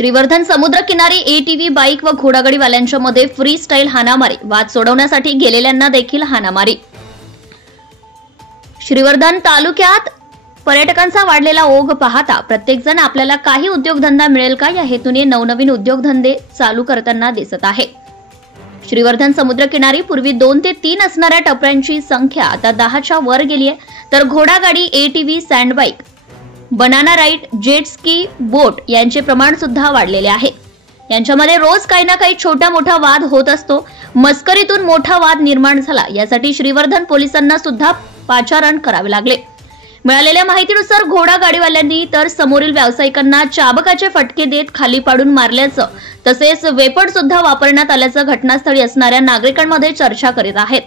श्रीवर्धन समुद्रकिनारी ATV bike व घोडागाडीवाल्यांच्या मध्ये फ्री स्टाईल हाणामारी, वाद सोडवण्यासाठी गेलेल्यांना देखील हाणामारी। श्रीवर्धन तालुक्यात पर्यटकांचा वाढलेला ओघ पाहता प्रत्येक जण आपल्याला काही उद्योगधंदा मिळेल का या हेतूने नवनवीन उद्योगधंदे चालू करताना दिसत आहे। श्रीवर्धन समुद्रकिनारी पूर्वी 2 ते 3 असणाऱ्या टपऱ्यांची संख्या आता 10च्या वर गेली आहे, तर घोडागाडी, ATV, sand bike, banana ride, jet ski, boat यांचे प्रमाण सुद्धा वाढलेले आहे। यांच्यामध्ये रोज काही ना काही छोटा मोठा वाद होत असतो। मस्करीतून मोठा वाद निर्माण झाला, यासाठी श्रीवर्धन पोलिसांना सुद्धा पाचारण करावे लागले। मिळालेल्या माहितीनुसार घोडागाडीवाल्यांनी तर समोरील व्यावसायिकांना चाबकाचे फटके देत खाली पाडून मारल्याचं, तसेच वेपण सुद्धा वापरण्यात आल्याचं घटनास्थळी असणाऱ्या नागरिकांमध्ये चर्चा करीत आहेत।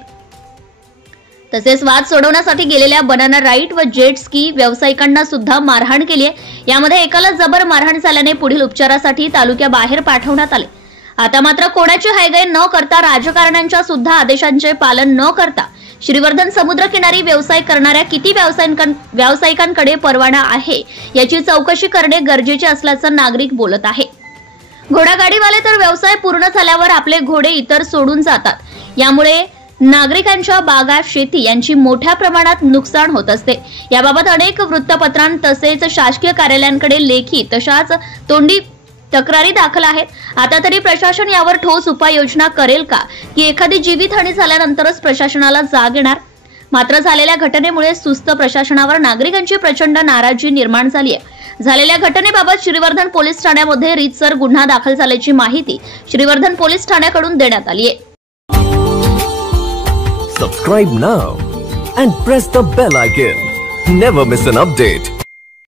तसेच वाद सोडवण्यासाठी गेलेल्या बनाना राईड व जेट स्की व्यावसायिकांना सुद्धा मारहाण केली आहे। यामध्ये एकाला जबर मारहाण झाल्याने पुढील उपचारासाठी तालुक्याबाहेर पाठवण्यात आले। आता मात्र कोणाची हायगाई न करता, राजकारण्यांच्या सुद्धा आदेशांचे पालन न करता श्रीवर्धन समुद्रकिनारी व्यवसाय करणाऱ्या किती व्यावसायिकांकडे परवाना आहे याची चौकशी करणे गरजेचे असल्याचं नागरिक बोलत आहे। घोडागाडीवाले तर व्यवसाय पूर्ण झाल्यावर आपले घोडे इतर सोडून जातात। यामुळे नागरिकांच्या बागा, शेती यांची मोठ्या प्रमाणात नुकसान होत असते। याबाबत अनेक वृत्तपत्रांत तसेच शासकीय कार्यालयांकडे लेखी तशाच तोंडी तक्रारी दाखल आहेत। आता तरी प्रशासन यावर ठोस उपाययोजना करेल का, की एखादी जीवितहानी झाल्यानंतरच प्रशासनाला जाग येणार? मात्र झालेल्या घटनेमुळे सुस्त प्रशासनावर नागरिकांची प्रचंड नाराजी निर्माण झाली आहे। झालेल्या घटनेबाबत श्रीवर्धन पोलीस ठाण्यामध्ये रीतसर गुन्हा दाखल झाल्याची माहिती श्रीवर्धन पोलीस ठाण्याकडून देण्यात आली आहे। Subscribe now and press the bell icon. Never miss an update.